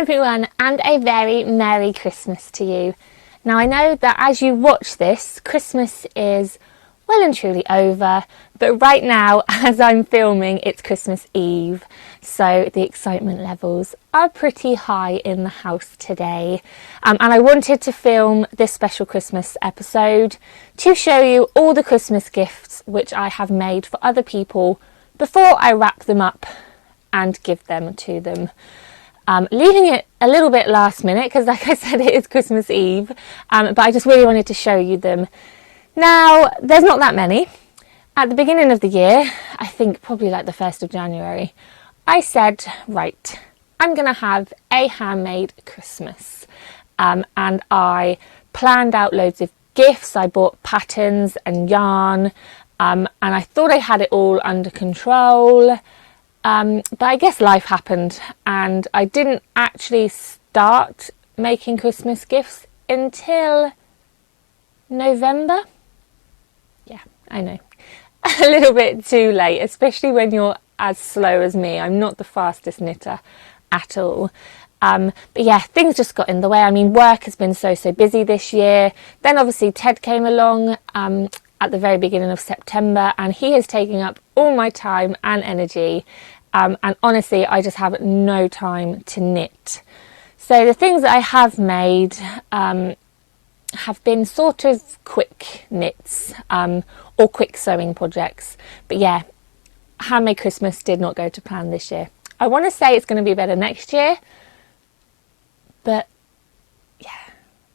everyone, and a very Merry Christmas to you. Now I know that as you watch this, Christmas is well and truly over, but right now as I'm filming it's Christmas Eve, so the excitement levels are pretty high in the house today. And I wanted to film this special Christmas episode to show you all the Christmas gifts which I have made for other people before I wrap them up and give them to them. Leaving it a little bit last minute because, like I said, it is Christmas Eve, but I just really wanted to show you them. Now, there's not that many. At the beginning of the year, I think probably like the 1st of January, I said, right, I'm going to have a handmade Christmas. And I planned out loads of gifts. I bought patterns and yarn, and I thought I had it all under control. But I guess life happened and I didn't actually start making Christmas gifts until November. Yeah, I know. A little bit too late, especially when you're as slow as me. I'm not the fastest knitter at all. But yeah, things just got in the way. I mean, work has been so busy this year. Then obviously Ted came along at the very beginning of September, and he is taking up all my time and energy. And honestly, I just have no time to knit. So the things that I have made have been sort of quick knits or quick sewing projects. But yeah, Handmade Christmas did not go to plan this year. I want to say it's going to be better next year, but yeah,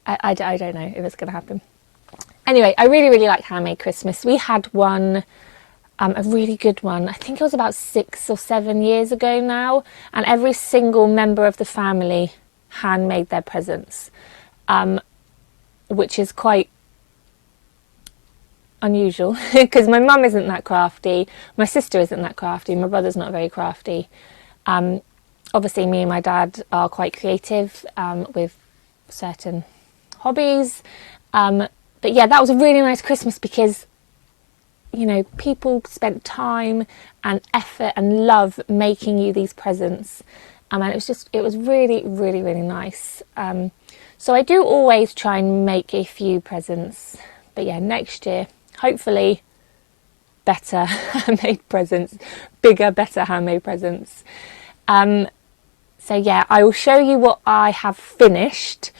I don't know if it's going to happen. Anyway, I really like Handmade Christmas. We had one, a really good one. I think it was about 6 or 7 years ago now, and every single member of the family handmade their presents, which is quite unusual because my mum isn't that crafty, my sister isn't that crafty, my brother's not very crafty. Obviously me and my dad are quite creative with certain hobbies, but yeah, that was a really nice Christmas because, you know, people spent time and effort and love making you these presents, and it was really nice. So I do always try and make a few presents, but yeah, next year hopefully better handmade presents, bigger, better handmade presents. So yeah, I will show you what I have finished,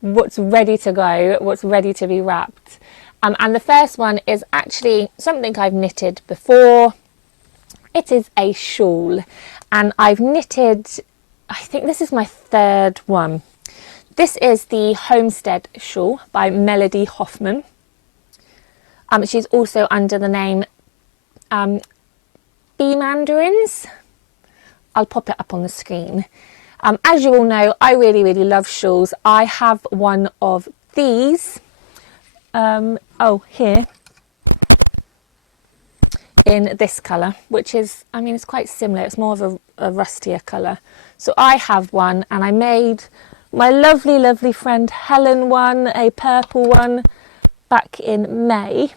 what's ready to go, what's ready to be wrapped. And the first one is actually something I've knitted before. It is a shawl, and I've knitted, I think this is my 3rd one. This is the Homestead shawl by Melody Hoffman. She's also under the name Bee Mandarins. I'll pop it up on the screen. As you all know, I really love shawls. I have one of these. Here in this colour, which is, I mean, it's quite similar. It's more of a rustier colour. So I have one, and I made my lovely friend Helen one, a purple one, back in May.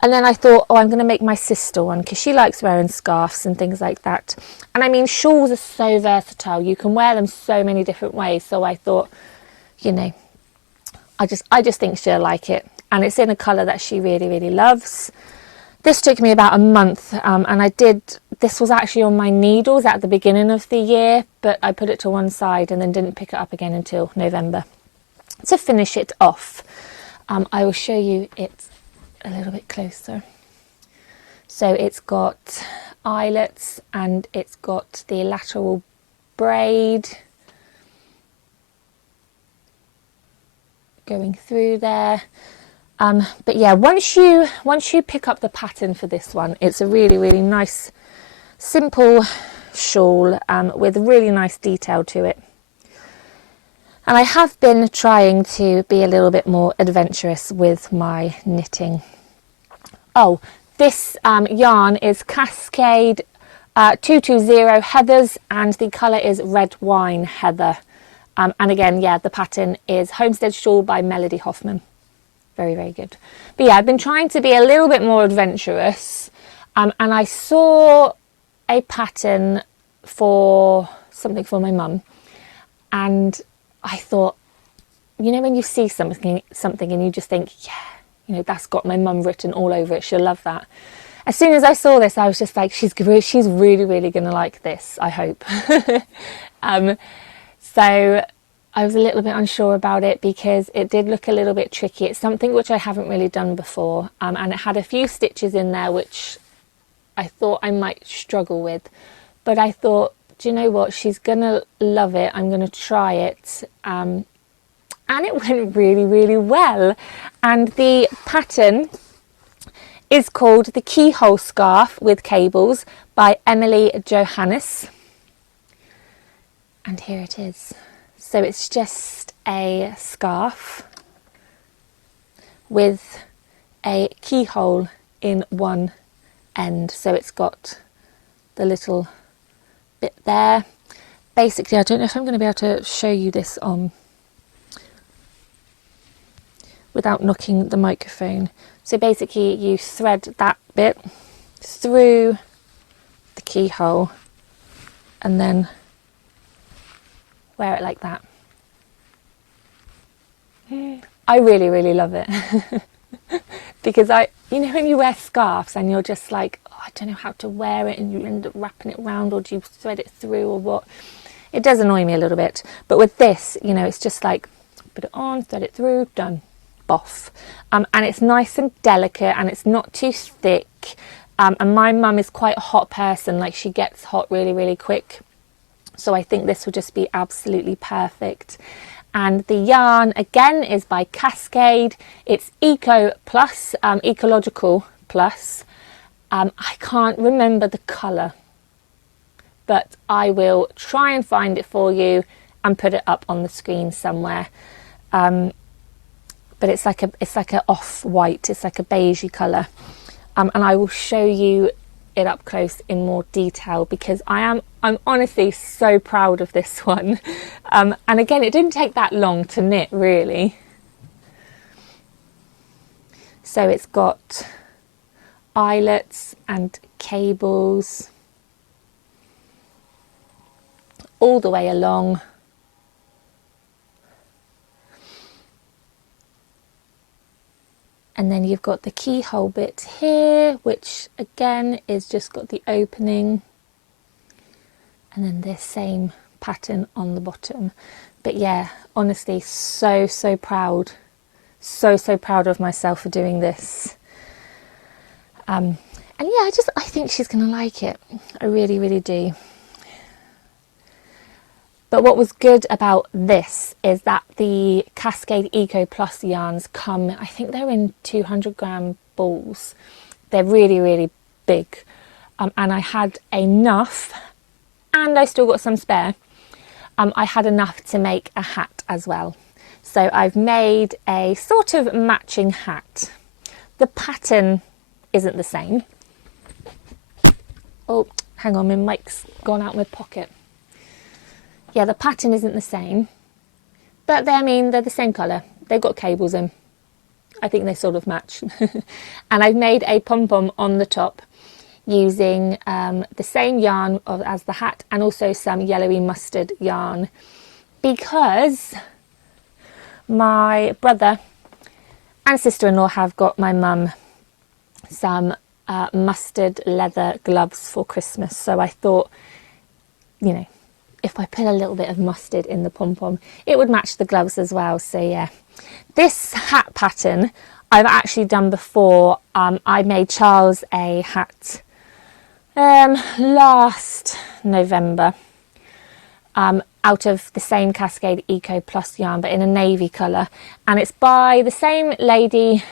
And then I thought, oh, I'm going to make my sister one because she likes wearing scarves and things like that. And I mean, shawls are so versatile. You can wear them so many different ways. So I thought, you know, I just think she'll like it. And it's in a colour that she really loves. This took me about a month, and this was actually on my needles at the beginning of the year, but I put it to one side and then didn't pick it up again until November to finish it off. I will show you it a little bit closer. So it's got eyelets and it's got the lateral braid going through there. But yeah, once you pick up the pattern for this one, it's a really nice, simple shawl with really nice detail to it. And I have been trying to be a little bit more adventurous with my knitting. Oh, this yarn is Cascade 220 Heathers, and the colour is Red Wine Heather. And again, yeah, the pattern is Homestead Shawl by Melody Hoffman. Very good. But yeah, I've been trying to be a little bit more adventurous, and I saw a pattern for something for my mum, And I thought, you know, when you see something and you just think, yeah, you know, that's got my mum written all over it, she'll love that. As soon as I saw this, I was just like, she's really, really going to like this, I hope. So I was a little bit unsure about it because it did look a little bit tricky. It's something which I haven't really done before, and it had a few stitches in there which I thought I might struggle with. But I thought, do you know what? She's going to love it. I'm going to try it. And it went really, really well. And the pattern is called the Keyhole Scarf with Cables by Emily Johannes. And here it is. So it's just a scarf with a keyhole in one end. So it's got the little bit there. Basically, I don't know if I'm going to be able to show you this on without knocking the microphone. So basically you thread that bit through the keyhole and then wear it like that. I really, really love it. Because you know when you wear scarves and you're just like, oh, I don't know how to wear it, and you end up wrapping it around, or do you thread it through or what? It does annoy me a little bit. But with this, you know, it's just like, put it on, thread it through, done. Off. And it's nice and delicate and it's not too thick, and my mum is quite a hot person, like she gets hot really, really quick, so I think this will just be absolutely perfect. And the yarn again is by Cascade. It's Eco Plus, Ecological Plus. I can't remember the colour, but I will try and find it for you and put it up on the screen somewhere. But it's like a off-white, it's like a beigey colour. And I will show you it up close in more detail because I'm honestly so proud of this one. And again, it didn't take that long to knit, really. So it's got eyelets and cables all the way along. And then you've got the keyhole bit here, which again is just got the opening. And then this same pattern on the bottom. But yeah, honestly, so proud. So proud of myself for doing this. And yeah, I think she's going to like it. I really, really do. But what was good about this is that the Cascade Eco Plus yarns come, I think they're in 200-gram balls. They're really, really big. And I had enough, and I still got some spare. I had enough to make a hat as well. So I've made a sort of matching hat. The pattern isn't the same. Oh, hang on, my mic's gone out my pocket. Yeah, the pattern isn't the same, but they're the same colour. They've got cables in. I think they sort of match. And I've made a pom-pom on the top using the same yarn as the hat and also some yellowy mustard yarn because my brother and sister-in-law have got my mum some mustard leather gloves for Christmas. So I thought, you know, if I put a little bit of mustard in the pom-pom, it would match the gloves as well. So yeah, this hat pattern I've actually done before. I made Charles a hat last November out of the same Cascade Eco Plus yarn, but in a navy colour, and it's by the same lady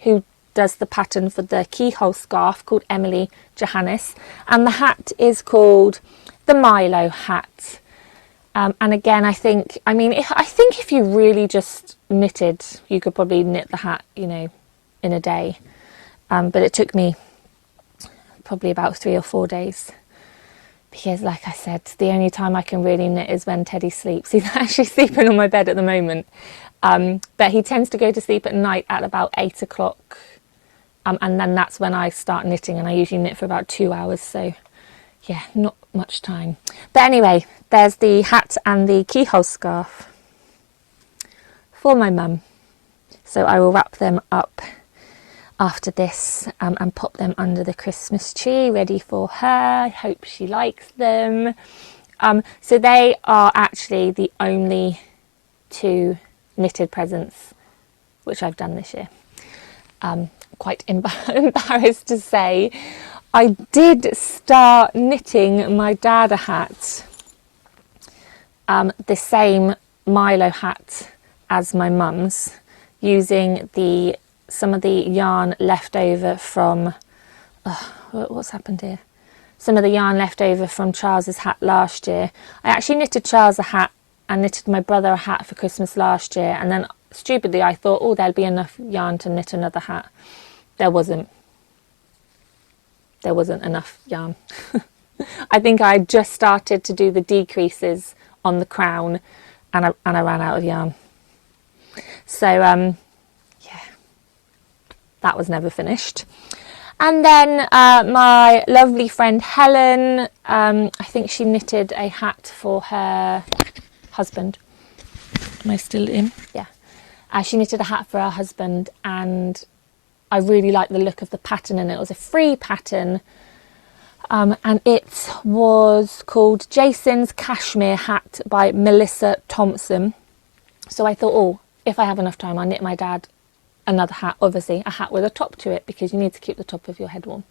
who does the pattern for the keyhole scarf, called Emily Johannes, and the hat is called the Milo hat. And again, I think if you really just knitted, you could probably knit the hat, you know, in a day. But it took me probably about 3 or 4 days because, like I said, the only time I can really knit is when Teddy sleeps. He's actually sleeping on my bed at the moment, but he tends to go to sleep at night at about 8 o'clock, and then that's when I start knitting, and I usually knit for about 2 hours. So yeah, not much time. But anyway, there's the hat and the keyhole scarf for my mum. So I will wrap them up after this and pop them under the Christmas tree, ready for her. I hope she likes them. So they are actually the only 2 knitted presents which I've done this year. Quite embarrassed to say. I did start knitting my dad a hat, the same Milo hat as my mum's, using some of the yarn left over from, what's happened here? Some of the yarn left over from Charles's hat last year. I actually knitted Charles a hat and knitted my brother a hat for Christmas last year, and then stupidly I thought, oh, there'll be enough yarn to knit another hat. There wasn't enough yarn. I think I just started to do the decreases on the crown and I ran out of yarn. So yeah, that was never finished. And then my lovely friend Helen, I think she knitted a hat for her husband. Am I still in? Yeah. She knitted a hat for her husband, and I really liked the look of the pattern, and it was a free pattern. And it was called Jason's Cashmere Hat by Melissa Thompson. So I thought, oh, if I have enough time, I'll knit my dad another hat, obviously a hat with a top to it, because you need to keep the top of your head warm.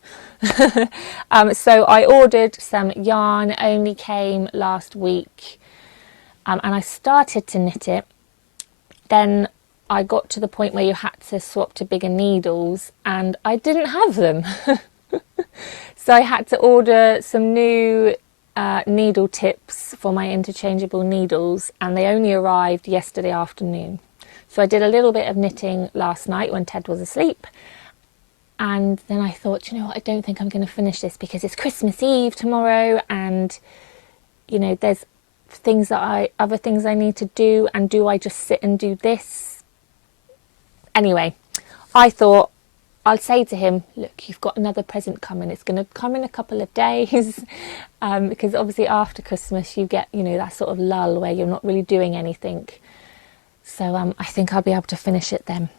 So I ordered some yarn, only came last week, and I started to knit it. Then I got to the point where you had to swap to bigger needles, and I didn't have them. So I had to order some new needle tips for my interchangeable needles, and they only arrived yesterday afternoon. So I did a little bit of knitting last night when Ted was asleep, and then I thought, you know what, I don't think I'm going to finish this because it's Christmas Eve tomorrow, and you know, there's other things I need to do, and do I just sit and do this? Anyway, I thought I'll say to him, look, you've got another present coming. It's going to come in a couple of days, because obviously after Christmas you get, you know, that sort of lull where you're not really doing anything. So I think I'll be able to finish it then.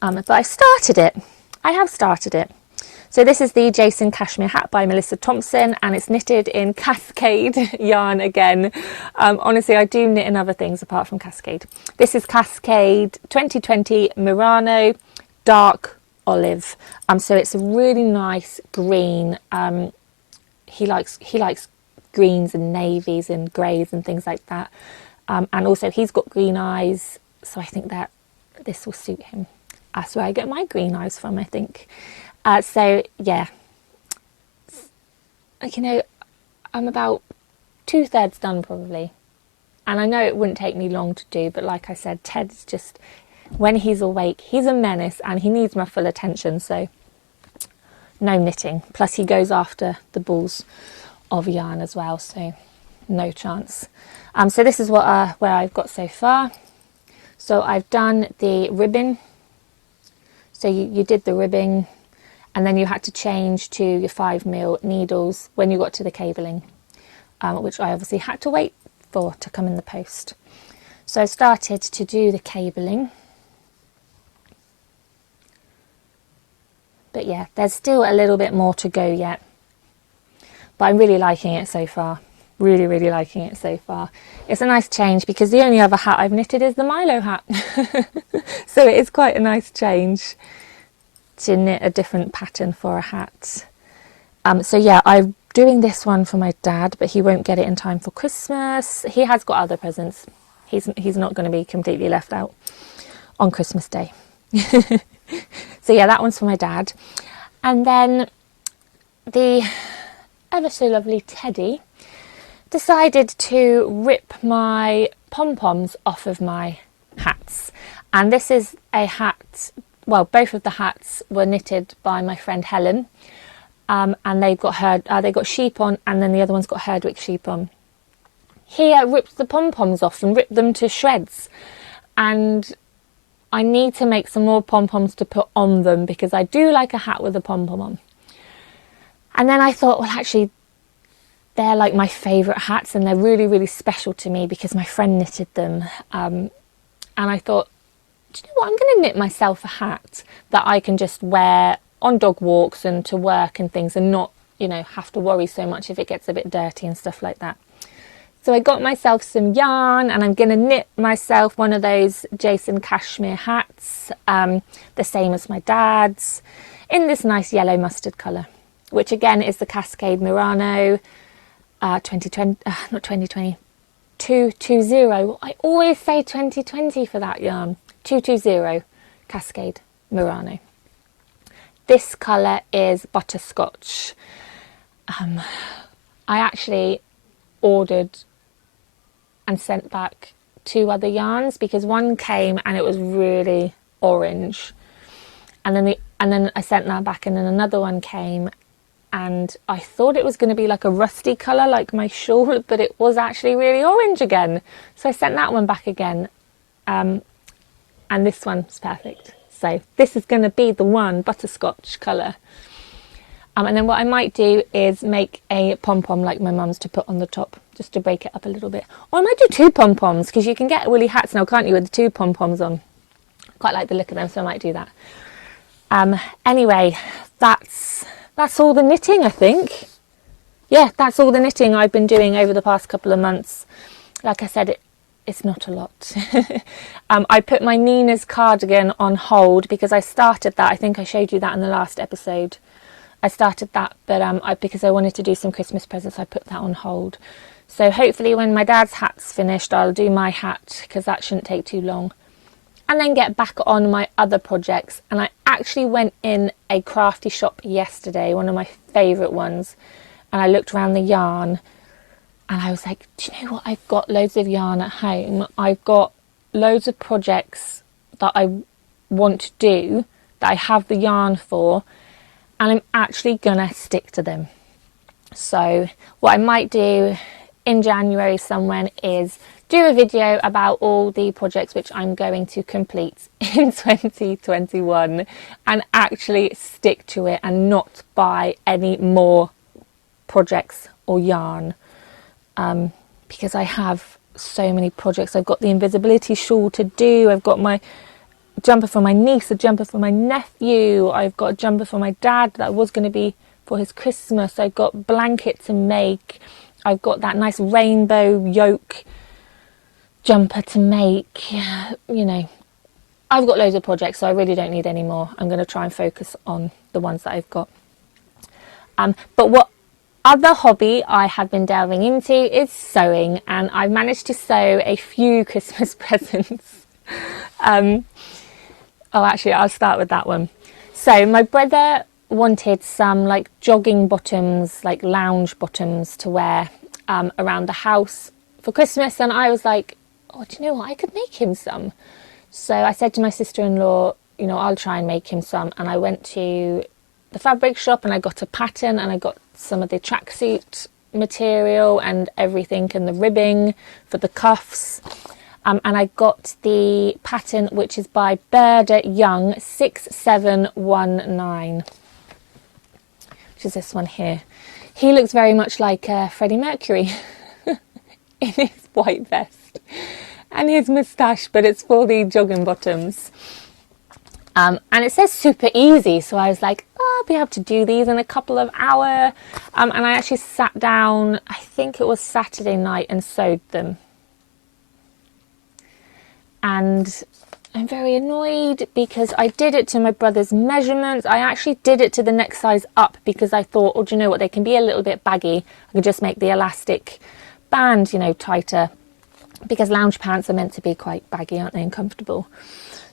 But I started it. I have started it. So this is the Jason Cashmere Hat by Melissa Thompson, and it's knitted in Cascade yarn again. Honestly, I do knit in other things apart from Cascade. This is Cascade 2020 Murano Dark Olive. So it's a really nice green. He likes greens and navies and greys and things like that. And also he's got green eyes, so I think that this will suit him. That's where I get my green eyes from, I think. So yeah, you know, I'm about 2/3 done probably. And I know it wouldn't take me long to do, but like I said, Ted's just, when he's awake, he's a menace and he needs my full attention, so no knitting. Plus he goes after the balls of yarn as well, so no chance. So this is what where I've got so far. So I've done the ribbing. So you did the ribbing, and then you had to change to your 5mm needles when you got to the cabling, which I obviously had to wait for to come in the post. So I started to do the cabling. But yeah, there's still a little bit more to go yet. But I'm really liking it so far. Really, really liking it so far. It's a nice change because the only other hat I've knitted is the Milo hat. So it is quite a nice change to knit a different pattern for a hat. So yeah, I'm doing this one for my dad, but he won't get it in time for Christmas. He has got other presents. He's not going to be completely left out on Christmas Day. So yeah, that one's for my dad. And then the ever so lovely Teddy decided to rip my pom-poms off of my hats. And this is a hat, well, both of the hats were knitted by my friend Helen, and they've got they got sheep on, and then the other one's got Herdwick sheep on. He ripped the pom-poms off and ripped them to shreds, and I need to make some more pom-poms to put on them because I do like a hat with a pom-pom on. And then I thought, well, actually, they're like my favourite hats, and they're really, really special to me because my friend knitted them. And I thought, do you know what, I'm going to knit myself a hat that I can just wear on dog walks and to work and things, and not, you know, have to worry so much if it gets a bit dirty and stuff like that. So I got myself some yarn, and I'm going to knit myself one of those Jason cashmere hats, the same as my dad's, in this nice yellow mustard colour, which again is the Cascade Murano 220. I always say 2020 for that yarn. 220 Cascade Murano. This colour is butterscotch. I actually ordered and sent back 2 other yarns because one came and it was really orange, and then I sent that back, and then another one came and I thought it was going to be like a rusty colour like my shawl, but it was actually really orange again, so I sent that one back again, and this one's perfect. So this is going to be the one, butterscotch colour. And then what I might do is make a pom-pom like my mum's to put on the top, just to break it up a little bit. Or I might do 2 pom-poms, because you can get woolly hats now, can't you, with the 2 pom-poms on. Quite like the look of them, so I might do that. Anyway, that's all the knitting, I think. Yeah, that's all the knitting I've been doing over the past couple of months. Like I said, it's not a lot. I put my Nina's cardigan on hold because I started that. I think I showed you that in the last episode. I started that, but because I wanted to do some Christmas presents, I put that on hold. So hopefully when my dad's hat's finished, I'll do my hat, because that shouldn't take too long. And then get back on my other projects. And I actually went in a crafty shop yesterday, one of my favourite ones. And I looked around the yarn and I was like, do you know what? I've got loads of yarn at home. I've got loads of projects that I want to do, that I have the yarn for. And I'm actually gonna stick to them. So what I might do in January somewhere is do a video about all the projects which I'm going to complete in 2021 and actually stick to it and not buy any more projects or yarn, because I have so many projects. I've got the invisibility shawl to do, I've got my jumper for my niece, a jumper for my nephew, I've got a jumper for my dad that was going to be for his Christmas, I've got blanket to make, I've got that nice rainbow yoke jumper to make, you know, I've got loads of projects, so I really don't need any more. I'm going to try and focus on the ones that I've got. But what other hobby I have been delving into is sewing, and I've managed to sew a few Christmas presents. Oh, actually, I'll start with that one. So my brother wanted some like jogging bottoms, like lounge bottoms to wear around the house for Christmas. And I was like, oh, do you know what? I could make him some. So I said to my sister-in-law, you know, I'll try and make him some. And I went to the fabric shop and I got a pattern, and I got some of the tracksuit material and everything, and the ribbing for the cuffs. And I got the pattern, which is by Berda Young 6719, which is this one here. He looks very much like Freddie Mercury in his white vest and his moustache, but it's for the jogging bottoms. And it says super easy, so I was like, oh, I'll be able to do these in a couple of hours. And I actually sat down, I think it was Saturday night, and sewed them. And I'm very annoyed because I did it to my brother's measurements. I actually did it to the next size up because I thought, oh, do you know what, they can be a little bit baggy. I could just make the elastic band, you know, tighter, because lounge pants are meant to be quite baggy, aren't they, and comfortable.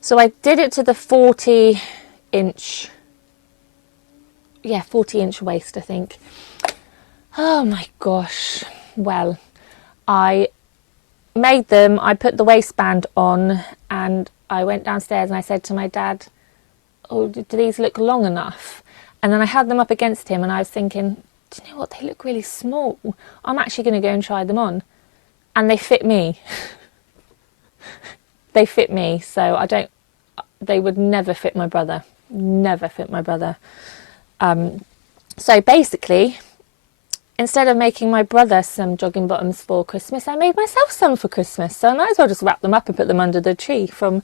So I did it to the 40-inch, 40-inch waist, I think. Oh my gosh. Well, I made them, I put the waistband on, and I went downstairs and I said to my dad, oh, do these look long enough? And then I had them up against him and I was thinking, do you know what, they look really small. I'm actually going to go and try them on. And they fit me. They fit me, so they would never fit my brother. Never fit my brother. So basically, instead of making my brother some jogging bottoms for Christmas, I made myself some for Christmas. So I might as well just wrap them up and put them under the tree from,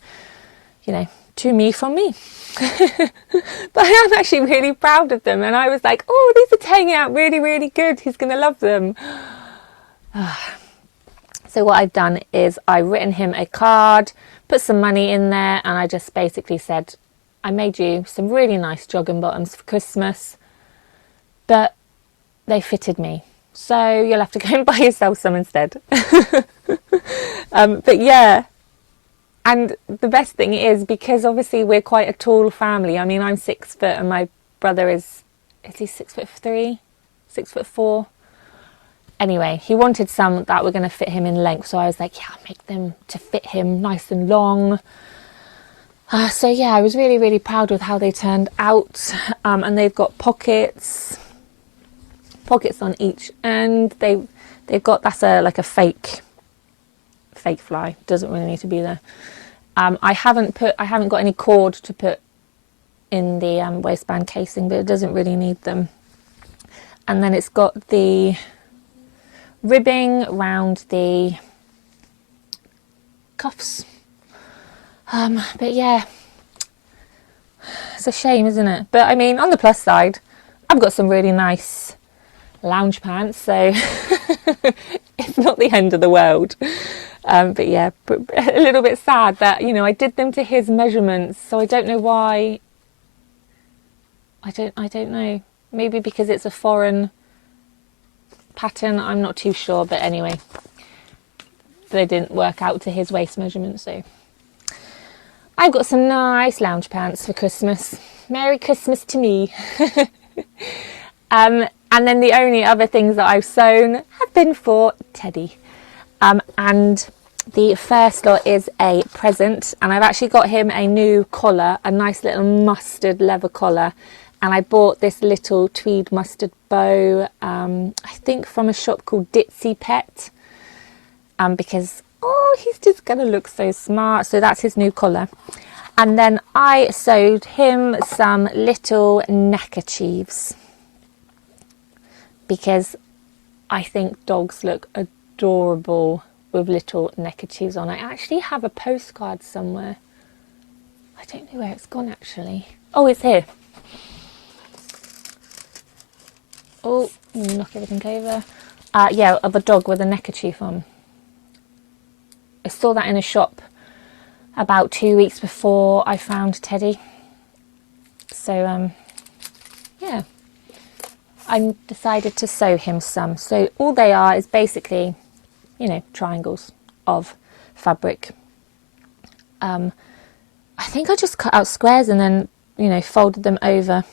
you know, to me from me. But I am actually really proud of them. And I was like, oh, these are turning out really, really good. He's going to love them. So what I've done is I've written him a card, put some money in there, and I just basically said, I made you some really nice jogging bottoms for Christmas, but they fitted me. So you'll have to go and buy yourself some instead. But yeah. And the best thing is, because obviously we're quite a tall family. I mean, I'm 6 foot and my brother is he 6'3", 6'4"? Anyway, he wanted some that were going to fit him in length. So I was like, yeah, I'll make them to fit him nice and long. So yeah, I was really, really proud with how they turned out. And they've got pockets on each end. They've got, that's like a fake fly, doesn't really need to be there. I haven't got any cord to put in the waistband casing, but it doesn't really need them. And then it's got the ribbing around the cuffs. But yeah, it's a shame, isn't it? But I mean, on the plus side, I've got some really nice lounge pants, so it's not the end of the world. But yeah, a little bit sad that, you know, I did them to his measurements, so I don't know why. I don't know. Maybe because it's a foreign pattern, I'm not too sure. But anyway, they didn't work out to his waist measurement, so I've got some nice lounge pants for Christmas. Merry Christmas to me. And then the only other things that I've sewn have been for Teddy. And the first lot is a present, and I've actually got him a new collar, a nice little mustard leather collar. And I bought this little tweed mustard bow, I think from a shop called Ditzy Pet, because, oh, he's just going to look so smart. So that's his new collar. And then I sewed him some little neckerchiefs, because I think dogs look adorable with little neckerchiefs on. I actually have a postcard somewhere. I don't know where it's gone actually. Oh, it's here. Oh, knock everything over. Yeah, of a dog with a neckerchief on. I saw that in a shop about 2 weeks before I found Teddy. So, yeah. I decided to sew him some. So all they are is basically, you know, triangles of fabric. I think I just cut out squares and then, you know, folded them over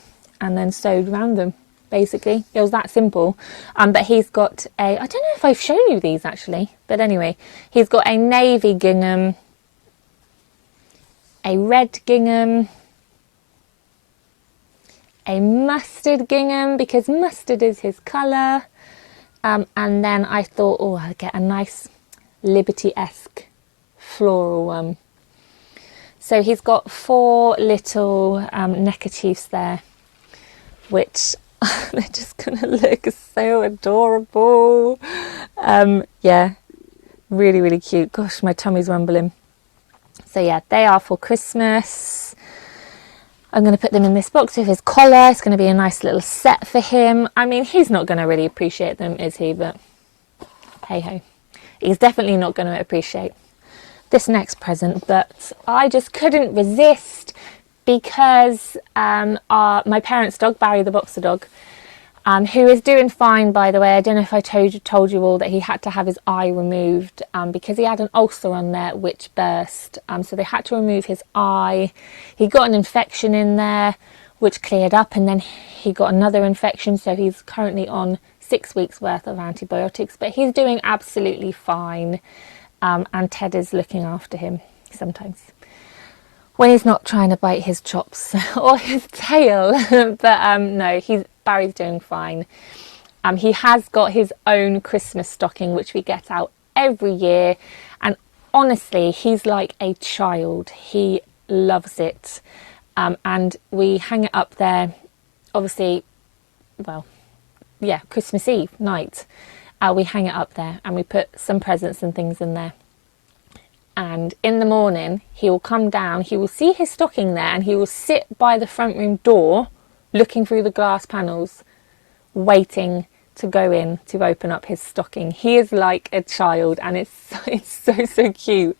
and then sewed around them. Basically, it was that simple. But he's got I don't know if I've shown you these actually, but anyway, he's got a navy gingham, a red gingham, a mustard gingham, because mustard is his colour. And then I thought, oh, I'll get a nice Liberty-esque floral one. So he's got 4 little neckerchiefs there, which they're just going to look so adorable. Yeah, really, really cute. Gosh, my tummy's rumbling. So yeah, they are for Christmas. I'm going to put them in this box with his collar. It's going to be a nice little set for him. I mean, he's not going to really appreciate them, is he? But hey ho. He's definitely not going to appreciate this next present. But I just couldn't resist, because my parents' dog, Barry the boxer dog, who is doing fine, by the way. I don't know if I told you all that he had to have his eye removed because he had an ulcer on there which burst. So they had to remove his eye. He got an infection in there which cleared up, and then he got another infection. So he's currently on 6 weeks worth of antibiotics, but he's doing absolutely fine. And Ted is looking after him sometimes, when he's not trying to bite his chops or his tail. But no, Barry's doing fine. He has got his own Christmas stocking, which we get out every year. And honestly, he's like a child. He loves it. And we hang it up there. Obviously, well, yeah, Christmas Eve night, we hang it up there and we put some presents and things in there. And in the morning, he will come down, he will see his stocking there, and he will sit by the front room door looking through the glass panels, waiting to go in to open up his stocking. He is like a child, and it's so cute.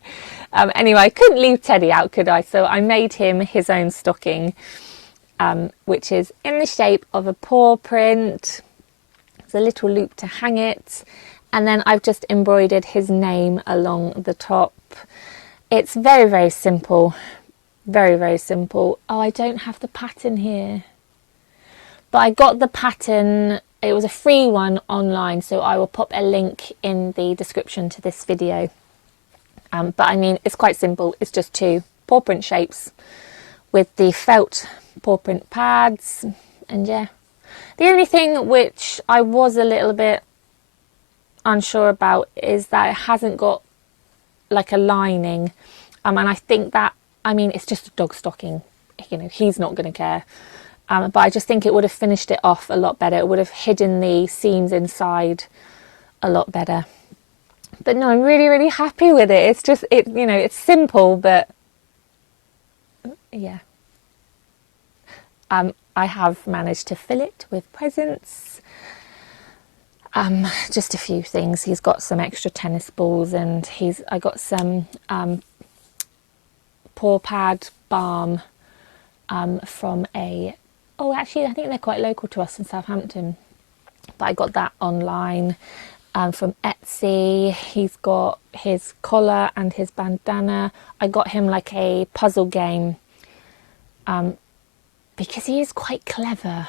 Anyway, I couldn't leave Teddy out, could I? So I made him his own stocking, which is in the shape of a paw print. There's a little loop to hang it. And then I've just embroidered his name along the top. It's very, very simple. Very, very simple. Oh, I don't have the pattern here. But I got the pattern, it was a free one online, so I will pop a link in the description to this video. But I mean, it's quite simple. It's just 2 paw print shapes with the felt paw print pads. And yeah, the only thing which I was a little bit unsure about is that it hasn't got like a lining, and I think that, I mean, it's just a dog stocking, you know, he's not going to care, but I just think it would have finished it off a lot better. It would have hidden the seams inside a lot better. But no, I'm really, really happy with it. It's just, it, you know, it's simple, but yeah, I have managed to fill it with presents. Just a few things. He's got some extra tennis balls, and I got some paw pad balm from actually I think they're quite local to us in Southampton, but I got that online from Etsy. He's got his collar and his bandana. I got him like a puzzle game because he is quite clever.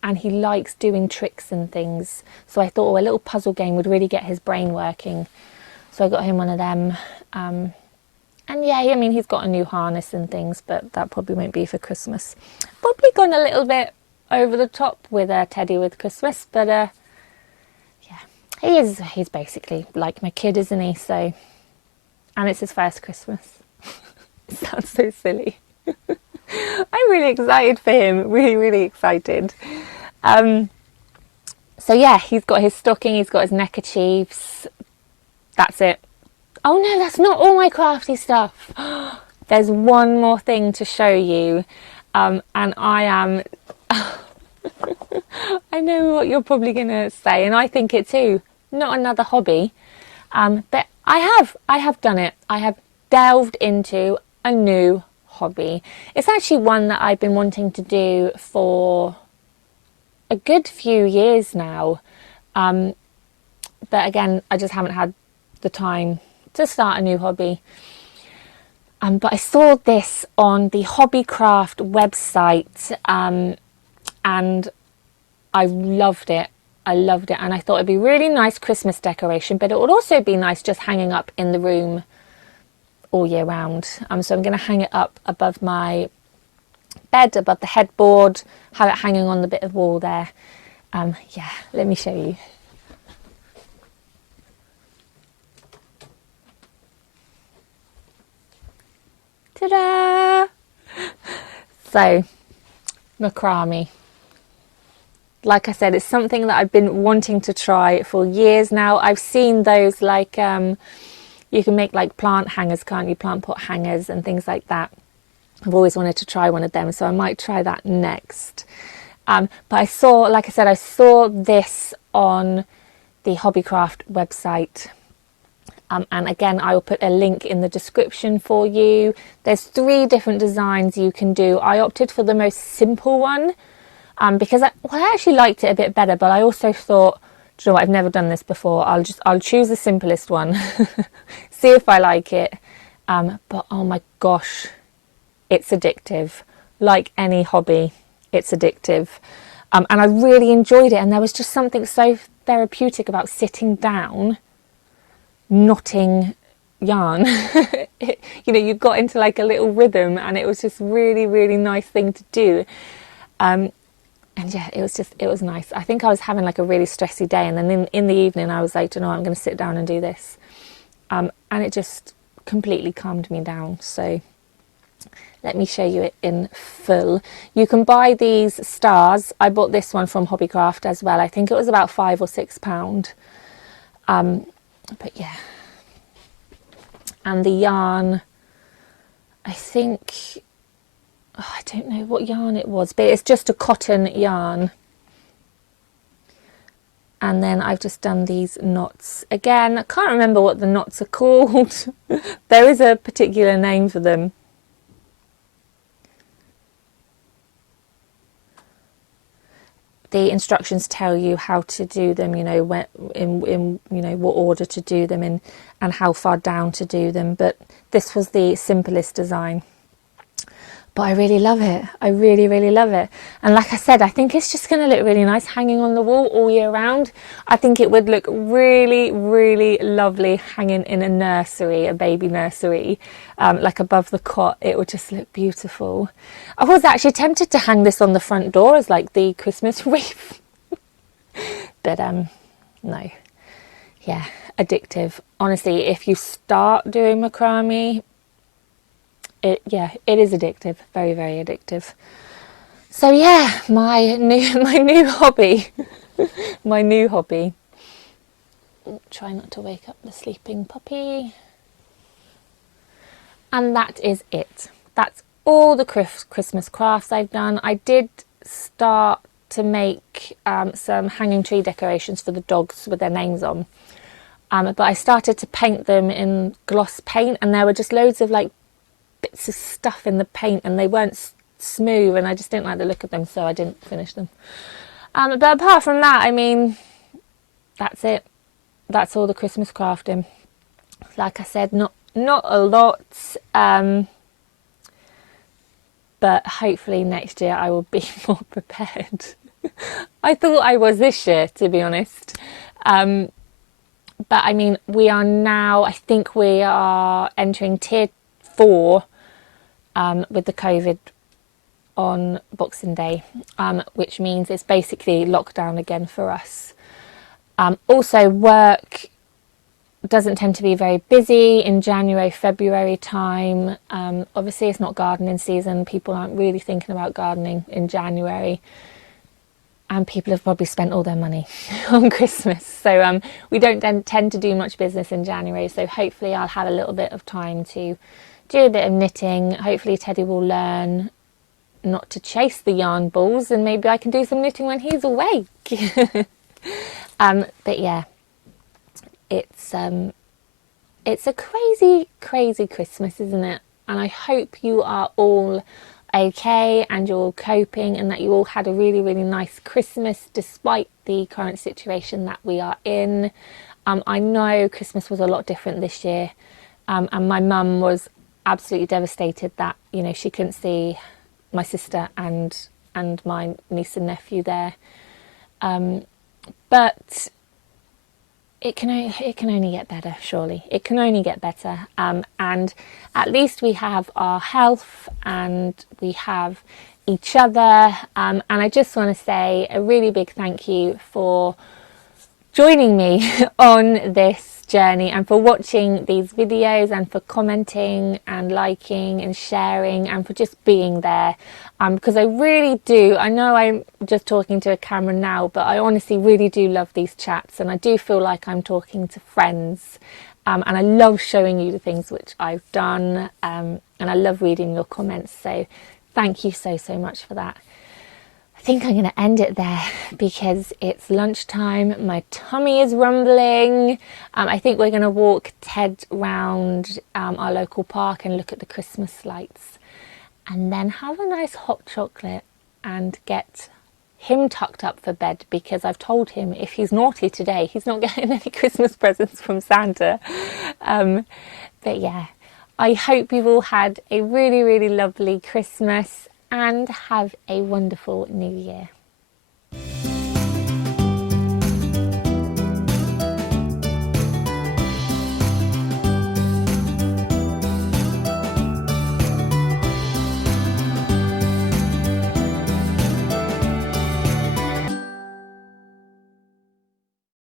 And he likes doing tricks and things. So I thought, a little puzzle game would really get his brain working. So I got him one of them. And yeah, I mean, he's got a new harness and things, but that probably won't be for Christmas. Probably gone a little bit over the top with Teddy with Christmas, but yeah, he's basically like my kid, isn't he? So, and it's his first Christmas. It sounds so silly. I'm really excited for him, really, really excited. So yeah, he's got his stocking, he's got his neckerchiefs. That's it. Oh no, that's not all my crafty stuff. There's one more thing to show you, and I am... I know what you're probably going to say, and I think it too. Not another hobby, but I have done it. I have delved into a new hobby. It's actually one that I've been wanting to do for a good few years now, but again, I just haven't had the time to start a new hobby. But I saw this on the Hobbycraft website, and I loved it. And I thought it'd be really nice Christmas decoration, but it would also be nice just hanging up in the room all year round. So I'm going to hang it up above my bed, above the headboard, have it hanging on the bit of wall there. Yeah, let me show you. Ta-da! So, macrame. Like I said, it's something that I've been wanting to try for years now. I've seen those, like, you can make like plant hangers, can't you? Plant pot hangers and things like that. I've always wanted to try one of them, so I might try that next. But I saw, like I said, I saw this on the Hobbycraft website. And again, I will put a link in the description for you. There's 3 different designs you can do. I opted for the most simple one because I actually liked it a bit better, but I also thought, do you know what, I've never done this before. I'll choose the simplest one, see if I like it. But oh my gosh, it's addictive. Like any hobby, it's addictive. And I really enjoyed it. And there was just something so therapeutic about sitting down, knotting yarn. You know, you got into like a little rhythm, and it was just really, really nice thing to do. And yeah, it was nice. I think I was having like a really stressy day, and then in the evening I was like, you know, I'm going to sit down and do this. And it just completely calmed me down. So Let me show you it in full. You can buy these stars. I bought this one from Hobbycraft as well. I think it was about £5 or £6. But yeah. And the yarn, I think, oh, I don't know what yarn it was, but it's just a cotton yarn. And then I've just done these knots. Again, I can't remember what the knots are called. There is a particular name for them. The instructions tell you how to do them, you know, when, in you know what order to do them in and how far down to do them. But this was the simplest design. But I really love it. I really, really love it. And like I said, I think it's just going to look really nice hanging on the wall all year round. I think it would look really, really lovely hanging in a nursery, a baby nursery, like above the cot. It would just look beautiful. I was actually tempted to hang this on the front door as like the Christmas wreath. But no. Yeah, addictive. Honestly, if you start doing macrame, it is addictive, very, very addictive. So yeah, my new hobby, my new hobby. Try not to wake up the sleeping puppy. And that is it. That's all the Christmas crafts I've done. I did start to make some hanging tree decorations for the dogs with their names on. But I started to paint them in gloss paint, and there were just loads of like bits of stuff in the paint, and they weren't smooth, and I just didn't like the look of them, so I didn't finish them. But apart from that, I mean, that's it. That's all the Christmas crafting. Like I said, not a lot, but hopefully next year I will be more prepared. I thought I was this year, to be honest. But I mean, we are now, I think we are entering tier 4 with the COVID on Boxing Day, which means it's basically lockdown again for us. Also, work doesn't tend to be very busy in January, February time. Obviously, it's not gardening season. People aren't really thinking about gardening in January. And people have probably spent all their money on Christmas. So we don't tend to do much business in January. So hopefully I'll have a little bit of time to do a bit of knitting. Hopefully Teddy will learn not to chase the yarn balls, and maybe I can do some knitting when he's awake. But yeah, it's a crazy, crazy Christmas, isn't it? And I hope you are all okay and you're all coping, and that you all had a really, really nice Christmas despite the current situation that we are in. I know Christmas was a lot different this year, and my mum was absolutely devastated that, you know, she couldn't see my sister and my niece and nephew there. But it can only get better, surely. It can only get better. And at least we have our health and we have each other. And I just want to say a really big thank you for joining me on this journey, and for watching these videos, and for commenting and liking and sharing, and for just being there, because I really do. I know I'm just talking to a camera now, but I honestly really do love these chats, and I do feel like I'm talking to friends, and I love showing you the things which I've done, and I love reading your comments, so thank you so much for that. I think I'm going to end it there because it's lunchtime. My tummy is rumbling. I think we're going to walk Ted round our local park and look at the Christmas lights, and then have a nice hot chocolate and get him tucked up for bed, because I've told him if he's naughty today, he's not getting any Christmas presents from Santa. But yeah, I hope you've all had a really, really lovely Christmas and have a wonderful new year.